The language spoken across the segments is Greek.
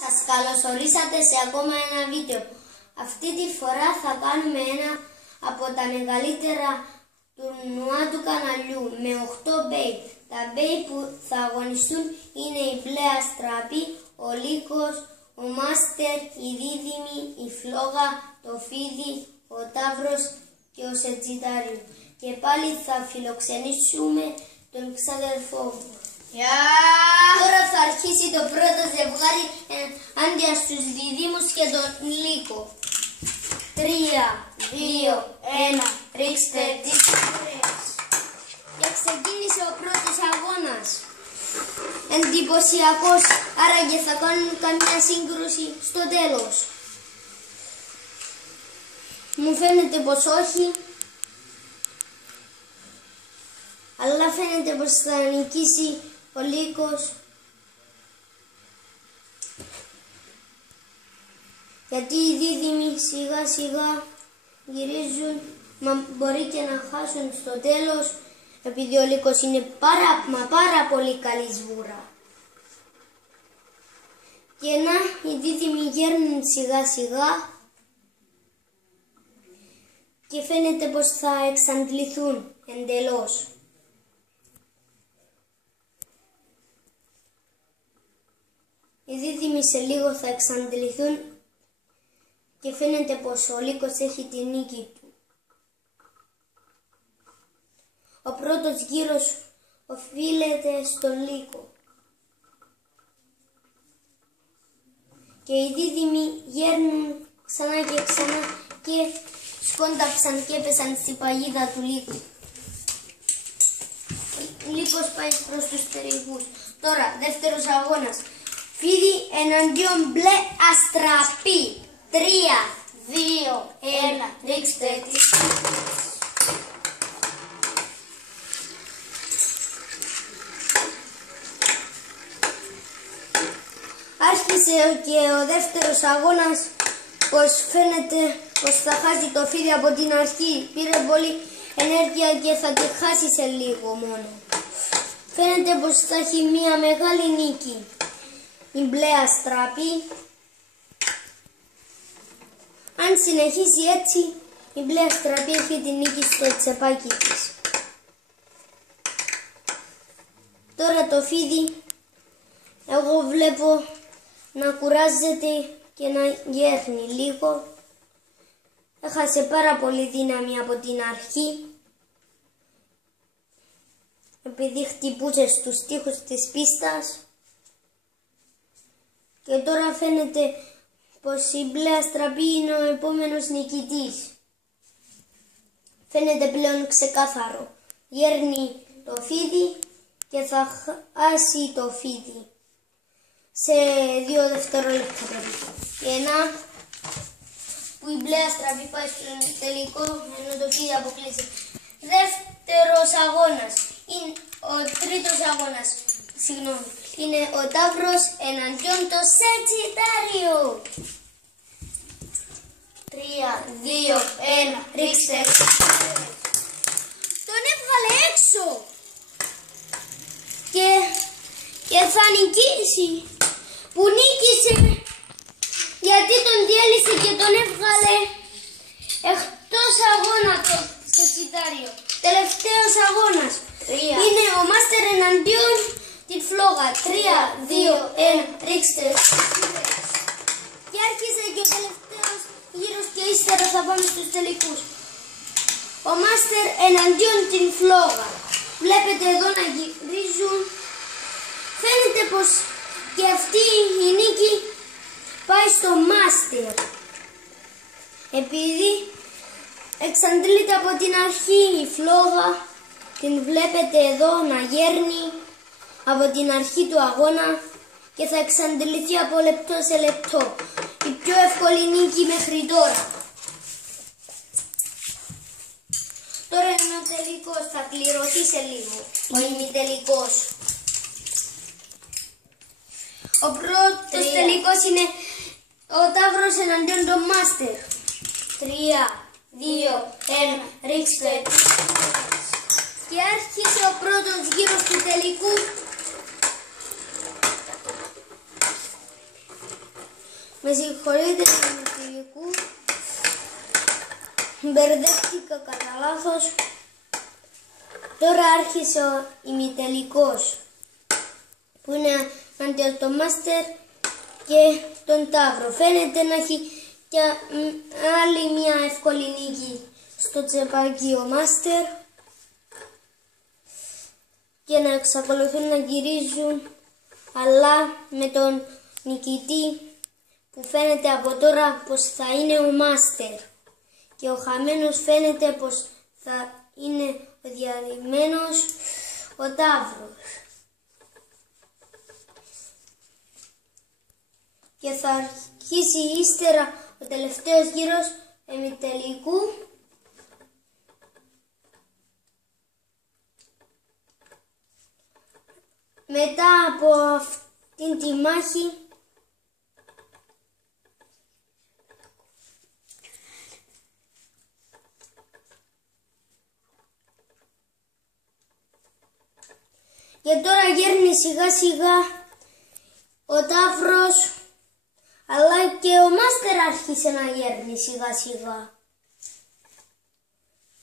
Σας καλωσορίσατε σε ακόμα ένα βίντεο. Αυτή τη φορά θα κάνουμε ένα από τα μεγαλύτερα τουρνουά του καναλιού με 8 μπέι. Τα μπέι που θα αγωνιστούν είναι η Μπλε Αστραπή, ο Λύκος, ο Μάστερ, η Δίδυμη, η Φλόγα, το Φίδι, ο Ταύρος και ο Σετζιτάριο. Και πάλι θα φιλοξενήσουμε τον ξαδερφό μου. Τώρα θα αρχίσει το πρώτο ζευγάρι άντια στους διδύμους και τον Λύκο. 3, 2, 1, ρίξτε τις φορές. Και ξεκίνησε ο πρώτος αγώνας. Εντυπωσιακός, άραγε θα κάνουν καμιά σύγκρουση στο τέλος. Μου φαίνεται πως όχι. Αλλά φαίνεται πως θα νικήσει ο Λύκος. Γιατί οι δίδυμοι σιγά σιγά γυρίζουν, μα μπορεί και να χάσουν στο τέλος, επειδή ο Λύκος είναι πάρα πολύ καλή σβούρα. Και να, οι δίδυμοι γέρνουν σιγά σιγά και φαίνεται πως θα εξαντληθούν εντελώς. Οι δίδυμοι σε λίγο θα εξαντληθούν και φαίνεται πως ο Λύκος έχει τη νίκη του. Ο πρώτος γύρος οφείλεται στο Λύκο. Και οι δίδυμοι γέρνουν ξανά και ξανά και σκόνταψαν και έπεσαν στη παγίδα του Λύκου. Ο Λύκος πάει προς τους τελικούς. Τώρα, δεύτερος αγώνας. Φίδι εναντίον Μπλε Αστραπή. 3, 2, 1, ρίξτε τις φορές. Άρχισε και ο δεύτερος αγώνας, πως φαίνεται πως θα χάσει το Φίδι από την αρχή. Πήρε πολύ ενέργεια και θα τη χάσει σε λίγο μόνο. Φαίνεται πως θα έχει μια μεγάλη νίκη η Μπλε Αστραπή. Αν συνεχίσει έτσι, η Μπλε Αστραπή έχει την νίκη στο τσεπάκι της. Τώρα το Φίδι, εγώ βλέπω να κουράζεται και να γέρνει λίγο. Έχασε πάρα πολύ δύναμη από την αρχή, επειδή χτυπούσε στους τοίχους της πίστας. Και τώρα φαίνεται πως η Μπλε Αστραπή είναι ο επόμενος νικητής. Φαίνεται πλέον ξεκάθαρο. Γέρνει το Φίδι και θα χάσει το Φίδι. Σε 2 δευτερόλεπτα πρέπει. Και να, που η Μπλε Αστραπή πάει στο τελικό, ενώ το Φίδι αποκλείσει. Δεύτερος αγώνας. Είναι ο τρίτος αγώνας. Συγγνώμη. Είναι ο Ταύρος εναντίον το Σετζιτάριο. 3, 2, 1, ρίξτε. Τον έβγαλε έξω. Και θα νικήσει. Που νίκησε. Γιατί τον διέλυσε και τον έβγαλε εκτός αγώνα το Σετζιτάριο. Τελευταίος αγώνας. Είναι ο Μάστερ εναντίον την Φλόγα. 3, 2, 1, ρίξτε. Και άρχισε και ο τελευταίος γύρος και ύστερα θα πάμε στους τελικούς. Ο Μάστερ εναντίον την Φλόγα. Βλέπετε εδώ να γυρίζουν. Φαίνεται πως και αυτή η νίκη πάει στο Μάστερ. Επειδή εξαντλείται από την αρχή η Φλόγα, την βλέπετε εδώ να γέρνει από την αρχή του αγώνα και θα εξαντληθεί από λεπτό σε λεπτό. Η πιο εύκολη νίκη μέχρι τώρα. Τώρα είναι ο τελικός, θα κληρωθεί σε λίγο ο ημιτελικός. Ο πρώτος τελικός είναι ο Ταύρος εναντίον των Μάστερ. 3, 2, 1, ρίξτε. Και άρχισε ο πρώτος γύρος του τελικού. Με συγχωρείτε του τελικού. Μπερδεύτηκα κατά λάθος. Τώρα άρχισε ο ημιτελικός που είναι αντί το Μάστερ και τον Ταύρο. Φαίνεται να έχει και άλλη μια εύκολη νίκη στο τσεπάκι ο Μάστερ και να εξακολουθούν να γυρίζουν, αλλά με τον νικητή που φαίνεται από τώρα πως θα είναι ο Μάστερ και ο χαμένος φαίνεται πως θα είναι ο διαλυμένος ο Ταύρος. Και θα αρχίσει ύστερα ο τελευταίος γύρος ημιτελικού μετά από αυτήν τη μάχη. Και τώρα γέρνει σιγά σιγά ο Ταύρος, αλλά και ο Μάστερ άρχισε να γέρνει σιγά σιγά.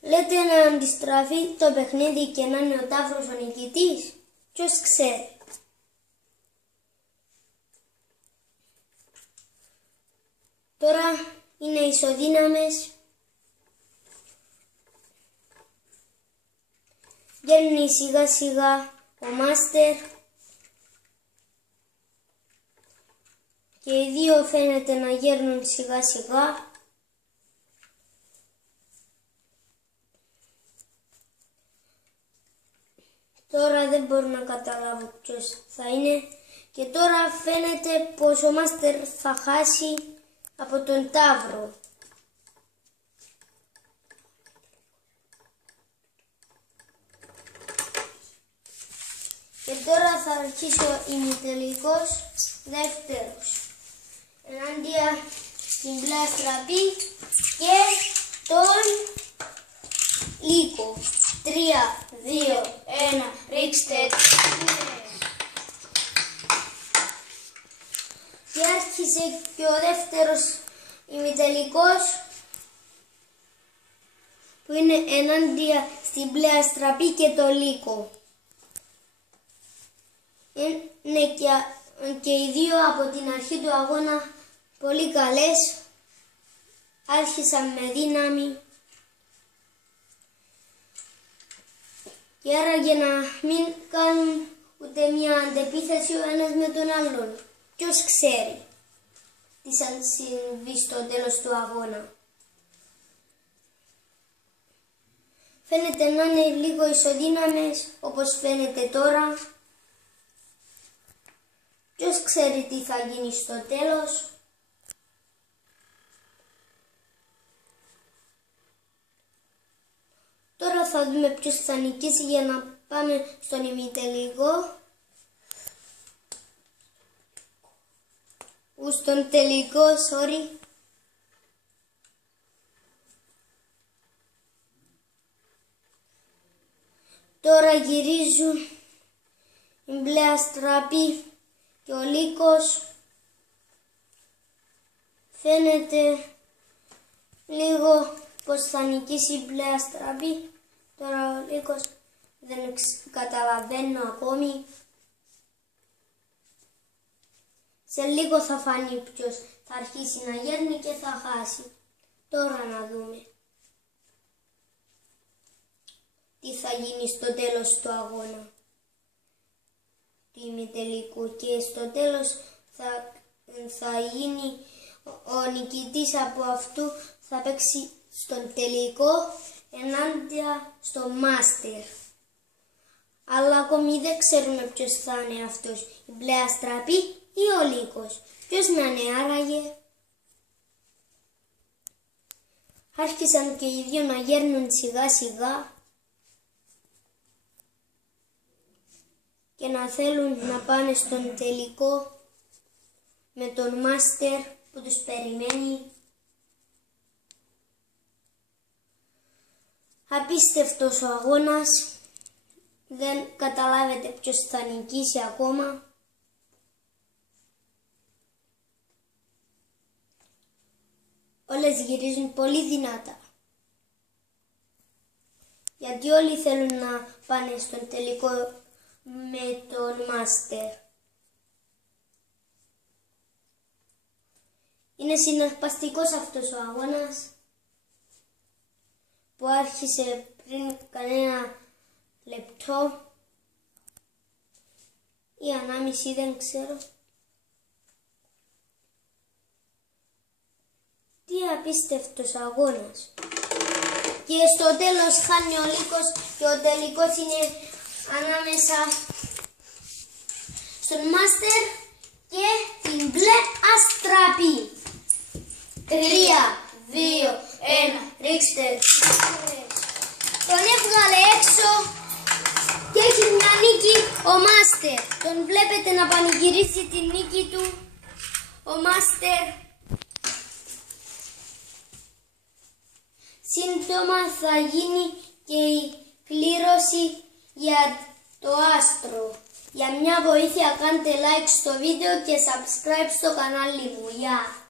Λέτε να αντιστραφεί το παιχνίδι και να είναι ο Ταύρος ο νικητής. Ποιος ξέρει. Τώρα είναι ισοδύναμες. Γέρνει σιγά σιγά ο Μάστερ και οι δύο φαίνεται να γέρνουν σιγά σιγά. Τώρα δεν μπορώ να καταλάβω ποιος θα είναι και τώρα φαίνεται πως ο Μάστερ θα χάσει από τον Ταύρο. Και τώρα θα αρχίσει ο ημιτελικός δεύτερος ενάντια στην μπλε αστραπή και τον Λύκο. 3, 2, 1, ρίξτε. Και άρχισε και ο δεύτερος ημιτελικός που είναι ενάντια στην μπλε αστραπή και το Λύκο. Είναι και οι δύο από την αρχή του αγώνα πολύ καλές. Άρχισαν με δύναμη. Και άρα για να μην κάνουν ούτε μια αντεπίθεση ο ένας με τον άλλον. Ποιος ξέρει τι θα συμβεί στο τέλος του αγώνα. Φαίνεται να είναι λίγο ισοδύναμες όπως φαίνεται τώρα. Ποιος ξέρει τι θα γίνει στο τέλος. Τώρα θα δούμε ποιος θα νικήσει για να πάμε στον ημιτελικό. Στον τελικό, sorry. Τώρα γυρίζουν η μπλε αστραπή και ο Λύκος. Φαίνεται λίγο πως θα νικήσει η μπλε αστραπή. Τώρα ο Λύκος δεν καταλαβαίνω ακόμη. Σε λίγο θα φανεί ποιος θα αρχίσει να γέρνει και θα χάσει. Τώρα να δούμε τι θα γίνει στο τέλος του αγώνα του ημιτελικού. Και στο τέλος θα γίνει ο νικητής από αυτού, θα παίξει στον τελικό ενάντια στο Μάστερ. Αλλά ακόμη δεν ξέρουμε ποιος θα είναι αυτός, η μπλε αστραπή ή ο Λύκος. Ποιος να είναι άραγε. Άρχισαν και οι δύο να γέρνουν σιγά σιγά και να θέλουν να πάνε στον τελικό με τον Μάστερ που τους περιμένει. Απίστευτος ο αγώνας. Δεν καταλάβετε ποιος θα νικήσει ακόμα. Όλες γυρίζουν πολύ δυνατά. Γιατί όλοι θέλουν να πάνε στον τελικό με τον Μάστερ. Είναι συναρπαστικός αυτός ο αγώνας που άρχισε πριν κανένα λεπτό ή ανάμιση, δεν ξέρω. Τι απίστευτος αγώνας. Και στο τέλος χάνει ο Λύκος και ο τελικός είναι ανάμεσα στον Μάστερ και την μπλε αστραπή. 3, 2, 1, ρίξτε. Τον έβγαλε έξω και έχει μια νίκη ο Μάστερ. Τον βλέπετε να πανηγυρίζει την νίκη του ο Μάστερ. Σύντομα θα γίνει και η κλήρωση για το άστρο. Για μια βοήθεια κάντε like στο βίντεο και subscribe στο κανάλι μου. Γεια!